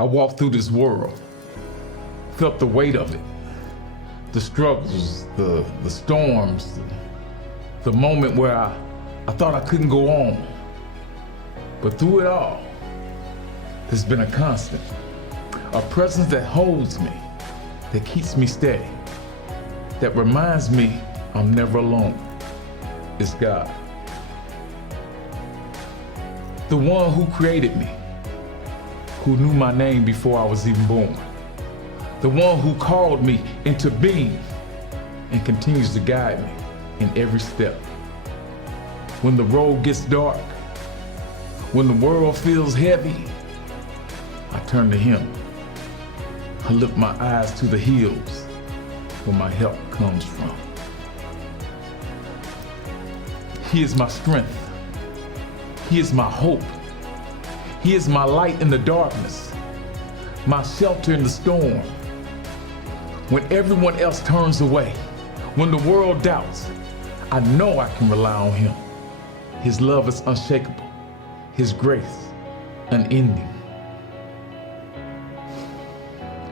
I walked through this world, felt the weight of it, the struggles, the storms, the moment where I thought I couldn't go on. But through it all, there's been a constant, a presence that holds me, that keeps me steady, that reminds me I'm never alone. It's God. The one who created me, who knew my name before I was even born. The one who called me into being and continues to guide me in every step. When the road gets dark, when the world feels heavy, I turn to Him. I lift my eyes to the hills where my help comes from. He is my strength. He is my hope. He is my light in the darkness, my shelter in the storm. When everyone else turns away, when the world doubts, I know I can rely on Him. His love is unshakable, His grace unending.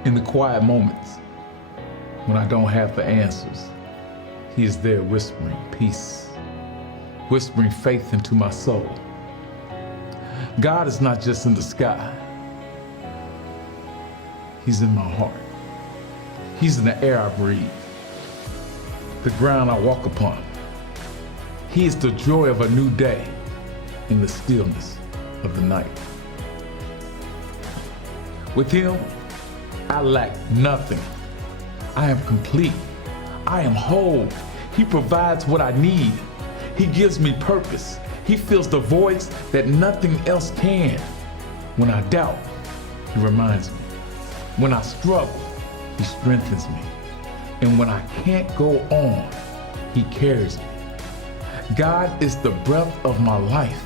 In the quiet moments, when I don't have the answers, He is there whispering peace, whispering faith into my soul. God is not just in the sky. He's in my heart. He's in the air I breathe, the ground I walk upon. He is the joy of a new day in the stillness of the night. With Him, I lack nothing. I am complete. I am whole. He provides what I need. He gives me purpose. He fills the voids that nothing else can. When I doubt, He reminds me. When I struggle, He strengthens me. And when I can't go on, He carries me. God is the breath of my life.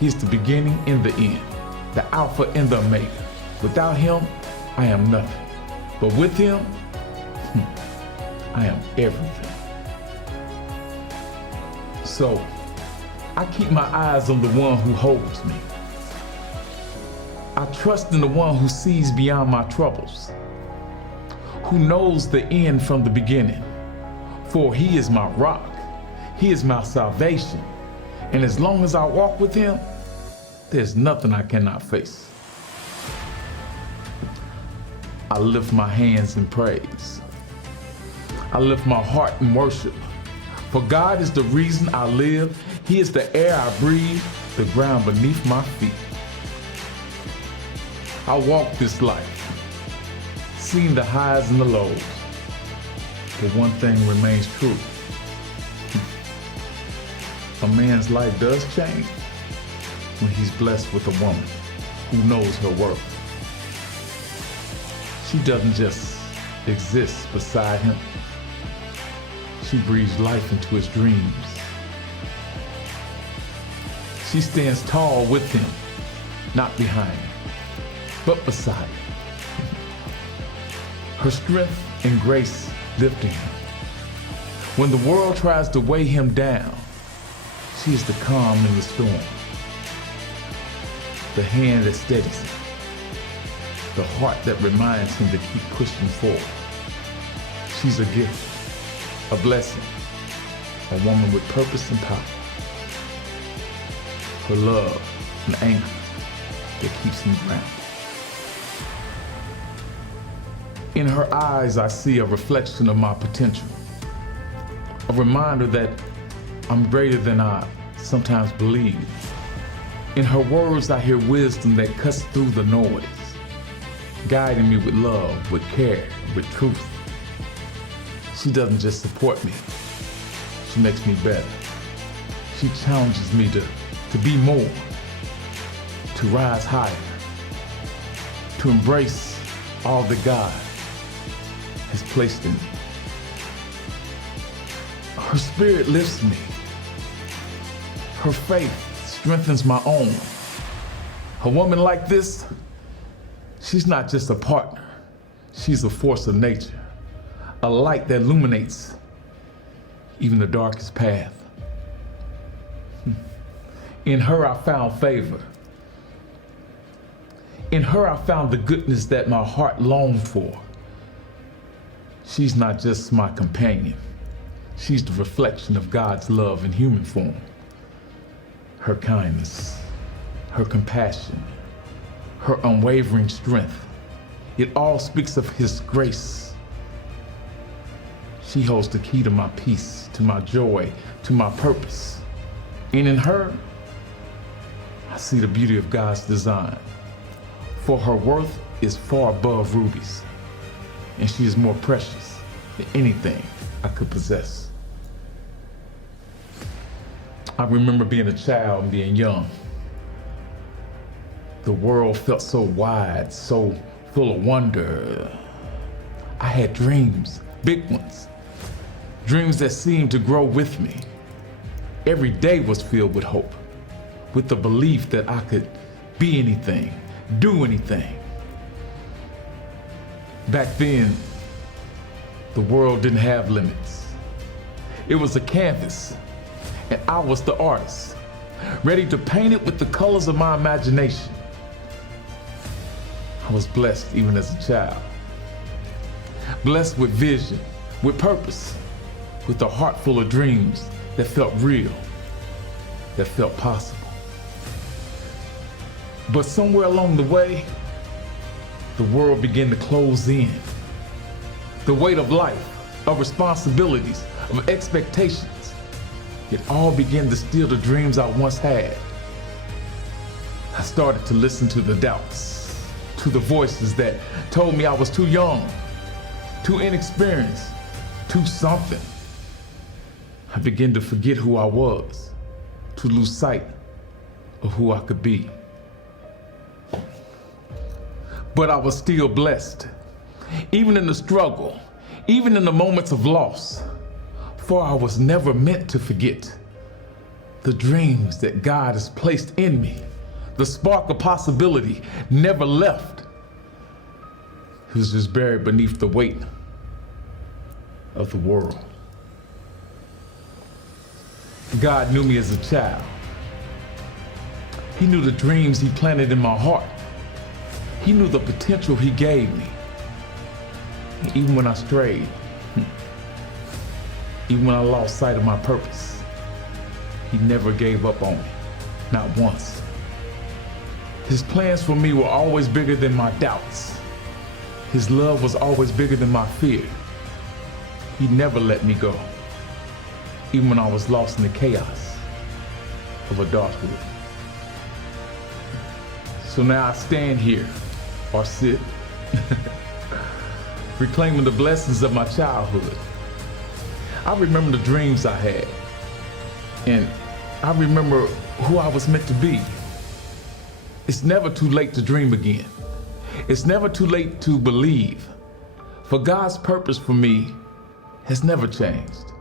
He is the beginning and the end, the Alpha and the Omega. Without Him, I am nothing. But with Him, I am everything. So, I keep my eyes on the one who holds me. I trust in the one who sees beyond my troubles, who knows the end from the beginning. For He is my rock. He is my salvation. And as long as I walk with Him, there's nothing I cannot face. I lift my hands in praise. I lift my heart in worship. For God is the reason I live. He is the air I breathe, the ground beneath my feet. I walk this life, seeing the highs and the lows. But one thing remains true. A man's life does change when he's blessed with a woman who knows her worth. She doesn't just exist beside him. She breathes life into his dreams. She stands tall with him, not behind him, but beside him. Her strength and grace lifting him. When the world tries to weigh him down, she is the calm in the storm, the hand that steadies him, the heart that reminds him to keep pushing forward. She's a gift, a blessing, a woman with purpose and power. Her love, an anchor that keeps him grounded. In her eyes, I see a reflection of my potential, a reminder that I'm greater than I sometimes believe. In her words, I hear wisdom that cuts through the noise, guiding me with love, with care, with truth. She doesn't just support me, she makes me better. She challenges me to be more, to rise higher, to embrace all that God has placed in me. Her spirit lifts me. Her faith strengthens my own. A woman like this, she's not just a partner. She's a force of nature, a light that illuminates even the darkest path. In her, I found favor. In her, I found the goodness that my heart longed for. She's not just my companion. She's the reflection of God's love in human form. Her kindness, her compassion, her unwavering strength. It all speaks of His grace. She holds the key to my peace, to my joy, to my purpose. And in her, I see the beauty of God's design. For her worth is far above rubies, and she is more precious than anything I could possess. I remember being a child and being young. The world felt so wide, so full of wonder. I had dreams, big ones, dreams that seemed to grow with me. Every day was filled with hope, with the belief that I could be anything, do anything. Back then, the world didn't have limits. It was a canvas, and I was the artist, ready to paint it with the colors of my imagination. I was blessed even as a child, blessed with vision, with purpose, with a heart full of dreams that felt real, that felt possible. But somewhere along the way, the world began to close in. The weight of life, of responsibilities, of expectations, it all began to steal the dreams I once had. I started to listen to the doubts, to the voices that told me I was too young, too inexperienced, too something. I began to forget who I was, to lose sight of who I could be. But I was still blessed, even in the struggle, even in the moments of loss, for I was never meant to forget the dreams that God has placed in me. The spark of possibility never left. It was just buried beneath the weight of the world. God knew me as a child. He knew the dreams He planted in my heart. He knew the potential He gave me. And even when I strayed, even when I lost sight of my purpose, He never gave up on me, not once. His plans for me were always bigger than my doubts. His love was always bigger than my fear. He never let me go, even when I was lost in the chaos of adulthood. So now I stand here, or sit, reclaiming the blessings of my childhood. I remember the dreams I had, and I remember who I was meant to be. It's never too late to dream again. It's never too late to believe. For God's purpose for me has never changed,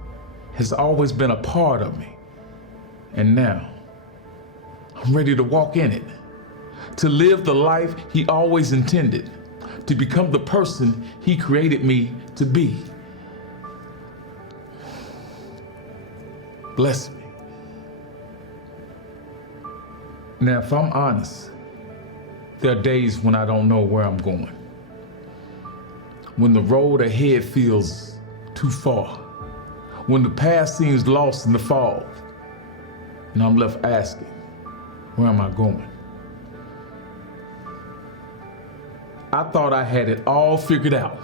has always been a part of me. And now, I'm ready to walk in it, to live the life He always intended, to become the person He created me to be. Bless me. Now, if I'm honest, there are days when I don't know where I'm going, when the road ahead feels too far, when the path seems lost in the fog, and I'm left asking, where am I going? I thought I had it all figured out,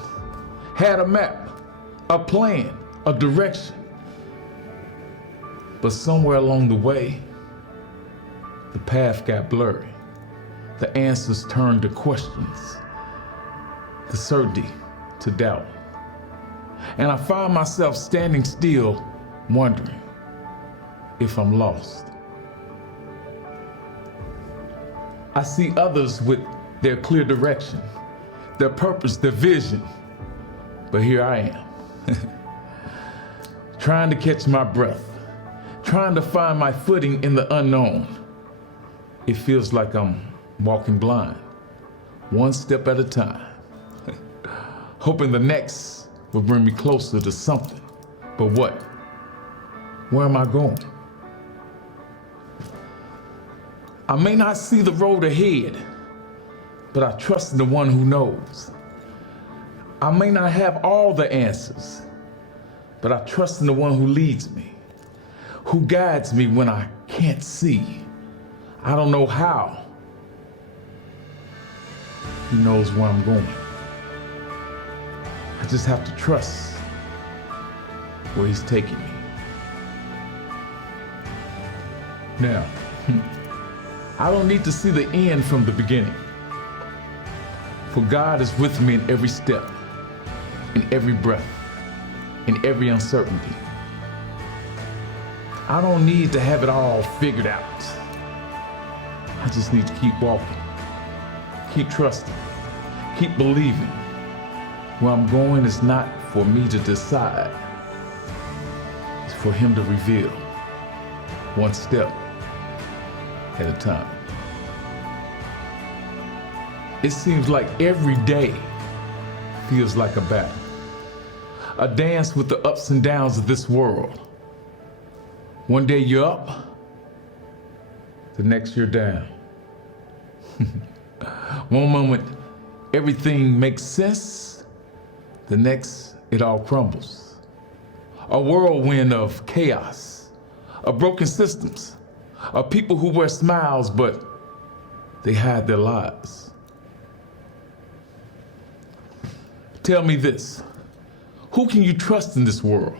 had a map, a plan, a direction. But somewhere along the way, the path got blurry. The answers turned to questions, the certainty to doubt. And I find myself standing still, wondering if I'm lost. I see others with their clear direction, their purpose, their vision. But here I am, trying to catch my breath, trying to find my footing in the unknown. It feels like I'm walking blind, one step at a time, hoping the next will bring me closer to something. But what? Where am I going? I may not see the road ahead, but I trust in the one who knows. I may not have all the answers, but I trust in the one who leads me, who guides me when I can't see. I don't know how. He knows where I'm going. I just have to trust where he's taking me. Now, I don't need to see the end from the beginning. For God is with me in every step, in every breath, in every uncertainty. I don't need to have it all figured out. I just need to keep walking, keep trusting, keep believing. Where I'm going is not for me to decide. It's for him to reveal, one step at a time. It seems like every day feels like a battle, a dance with the ups and downs of this world. One day you're up, the next you're down. One moment everything makes sense, the next it all crumbles. A whirlwind of chaos, of broken systems, of people who wear smiles but they hide their lives. Tell me this, who can you trust in this world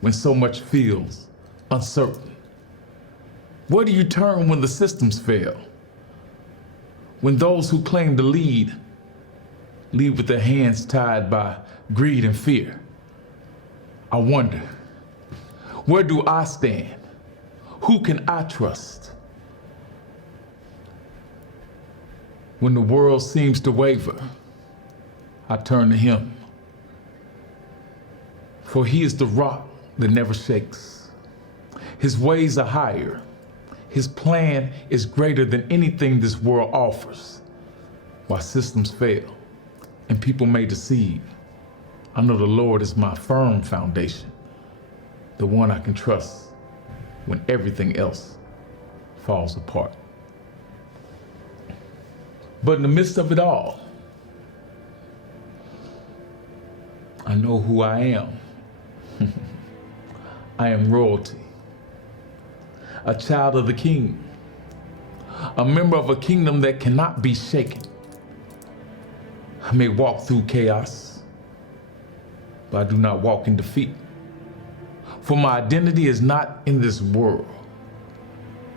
when so much feels uncertain? Where do you turn when the systems fail? When those who claim to lead with their hands tied by greed and fear? I wonder, where do I stand? Who can I trust? When the world seems to waver, I turn to him. For he is the rock that never shakes. His ways are higher. His plan is greater than anything this world offers. While systems fail and people may deceive, I know the Lord is my firm foundation, the one I can trust when everything else falls apart. But in the midst of it all, I know who I am. I am royalty, a child of the King, a member of a kingdom that cannot be shaken. I may walk through chaos, but I do not walk in defeat. For my identity is not in this world,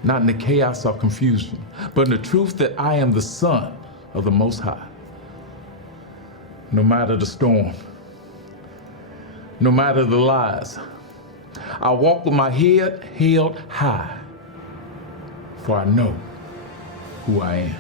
not in the chaos or confusion, but in the truth that I am the Son of the Most High. No matter the storm, no matter the lies, I walk with my head held high, for I know who I am.